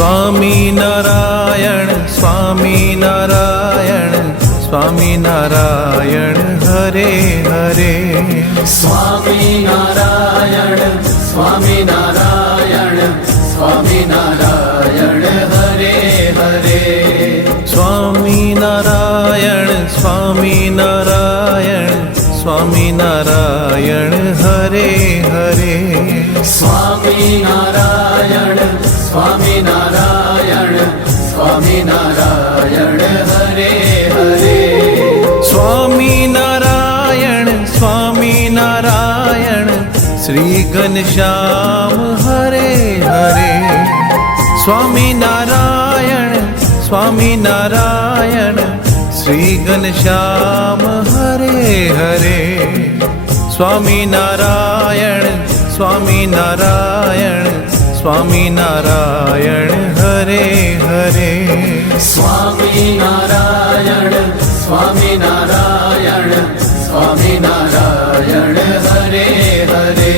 Swami Narayan Swami Narayan Swami Narayan Hare Hare Swami Narayan Swami Narayan Swami Narayan Hare Hare Swami Narayan Swami Narayan Swami Narayan Hare Hare Swami Narayan Swami Narayan Swami Narayan, Hare Hare. Swami Narayan Swami Narayan, Shri Ghanshyam, Hare Hare. Swami Narayan Shri Ghanshyam, Hare Hare. Swami Narayan. Swami Narayan Hare Hare. Swami Narayan Swami Narayan Swami Narayan Hare Hare.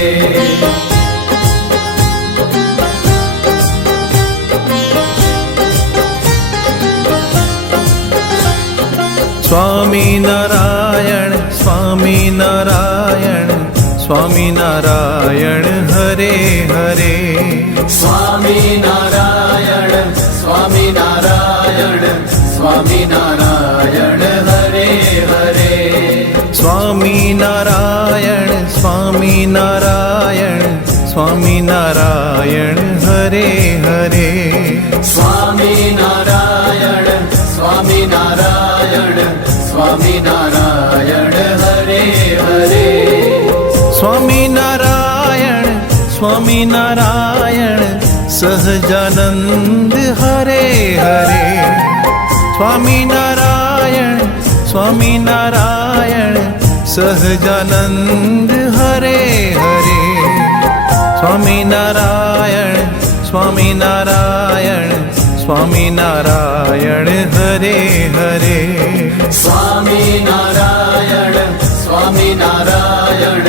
Swami Narayan Swami Narayan Swami Narayan Hare Hare. Swami Narayan Swami Narayan Swami Narayan Hare Hare. Swami Narayan Swami Narayan Swami Narayan Hare Hare. Swami Narayan Swami Narayan Swami Narayan Hare Hare. Swami Narayan Swami Narayan, Sahajanand Hare Hare. Swami Narayan Swami Narayan, Sahajanand Hare Hare. Swami Narayan Swami Narayan Swami Narayan Hare Hare. Swami Narayan Swami Narayan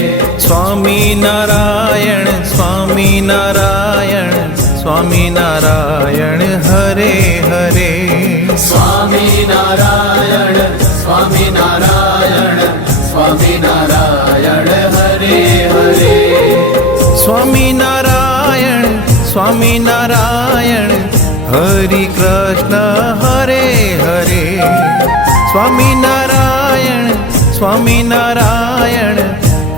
Swami Narayan Swami Narayan Swami Narayan Hare Hare Swami Narayan Swami Narayan Swami Narayan Hare Hare Swami Narayan Swami Narayan Swami Krishna Hare Hare Swami Narayan Swami Narayan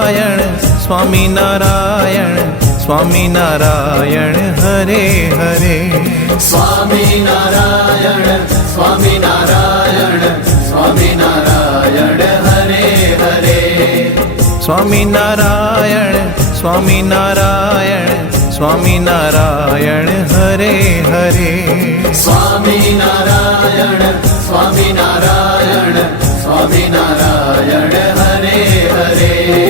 Narayan Swami Narayan Swami Narayan Hare Hare Swami Narayan Swami Narayan Swami Narayan Hare Hare Swami Narayan Swami Narayan Swami Narayan Hare Hare Swami Narayan Swami Narayan Swami Narayan Hare Hare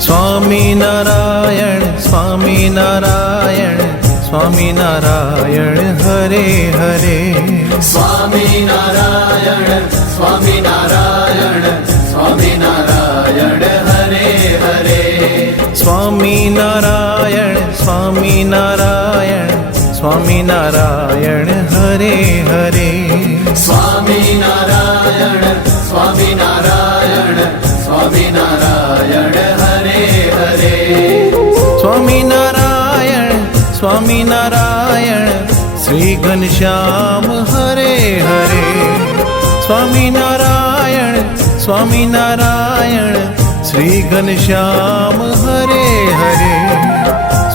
Swami Narayan Swami Narayan Swami Narayan Hare Hare Swami Narayan Swami Narayan Swami Narayan Hare Hare Swami Narayan Swami Narayan Swami Narayan Hare Hare. Swami Narayan Swami Narayan Swami Narayan Hare Hare. Swami Narayan Swami Narayan Shri Ghanshyam Hare Hare. Swami Narayan Swami Narayan Shri Ghanshyam Swaminarayan Hare.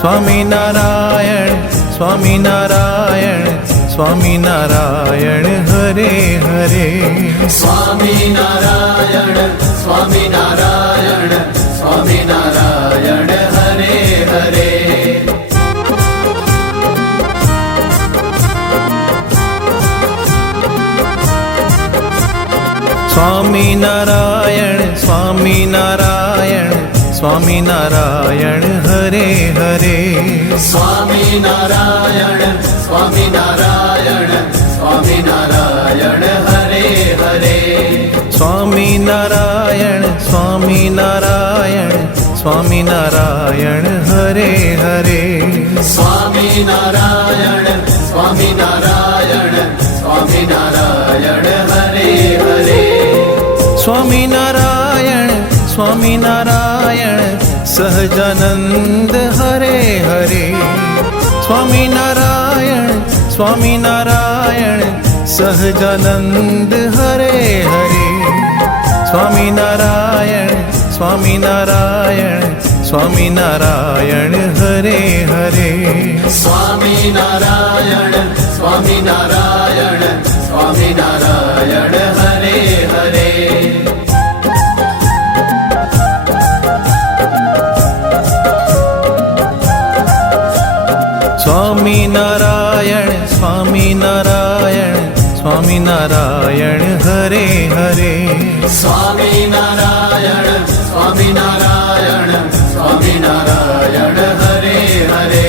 Swami Swaminarayan Swaminarayan Swaminarayan Hare Hare. Swaminarayan Swaminarayan Swaminarayan Hare Hare. Swaminarayan Swaminarayan Shri Narayan Hare Hare. Swami Narayan Swami Narayan Swami Swaminarayan Hare Hare. Swami Narayan Swami Narayan Swami Swaminarayan Hare Hare. Swami Narayan Swami Narayan Swami Swaminarayan Hare Hare. Swami Narayan Swaminarayan Swaminarayan Sahajanand Hare Hare Swaminarayan Swaminarayan Sahajanand Hare Hare Swaminarayan Swaminarayan Swaminarayan Hare Hare Swaminarayan Swaminarayan Swaminarayan Hare Hare Swaminarayan Swaminarayan Swaminarayan Hare Hare Swaminarayan Swaminarayan Swaminarayan Hare Hare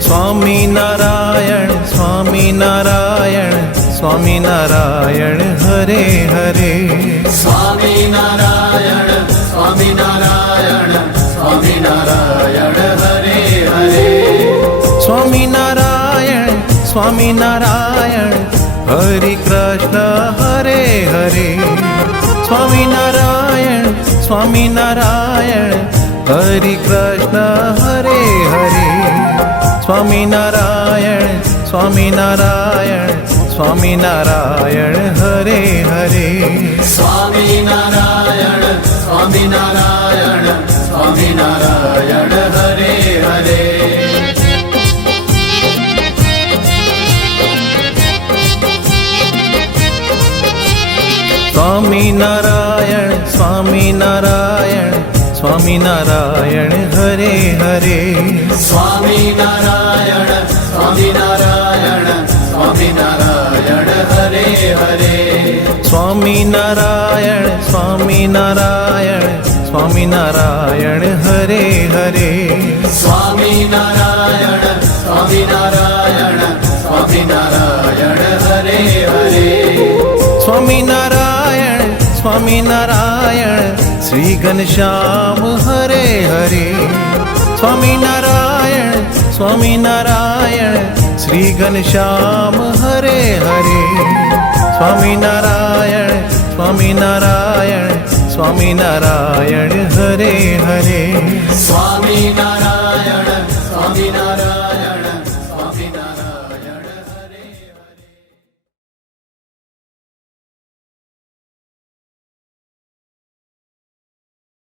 Swaminarayan Swaminarayan Swaminarayan Hare Hare Swaminarayan Swaminarayan Swaminarayan Hare Hare Swaminarayan Swaminarayan, Hare Krishna, Hare Hare. Swaminarayan Swaminarayan, Hare Krishna, Hare Hare. Swaminarayan Swami Narayan Hare Hare. Swaminarayan Swaminarayan Swaminarayan. Swaminarayan Hare Hare. Swaminarayan Swami Narayan Hare Hare. Swaminarayan Swami Narayan Hare Hare. Swaminarayan Swami Narayan Hare Hare. Swaminarayan Swaminarayan Shri Ghanshyam Hare Hare. Swaminarayan Swaminarayan Shri Ghanshyam Hare Hare. Swaminarayan Swaminarayan Swaminarayan Hare Hare. Swaminarayan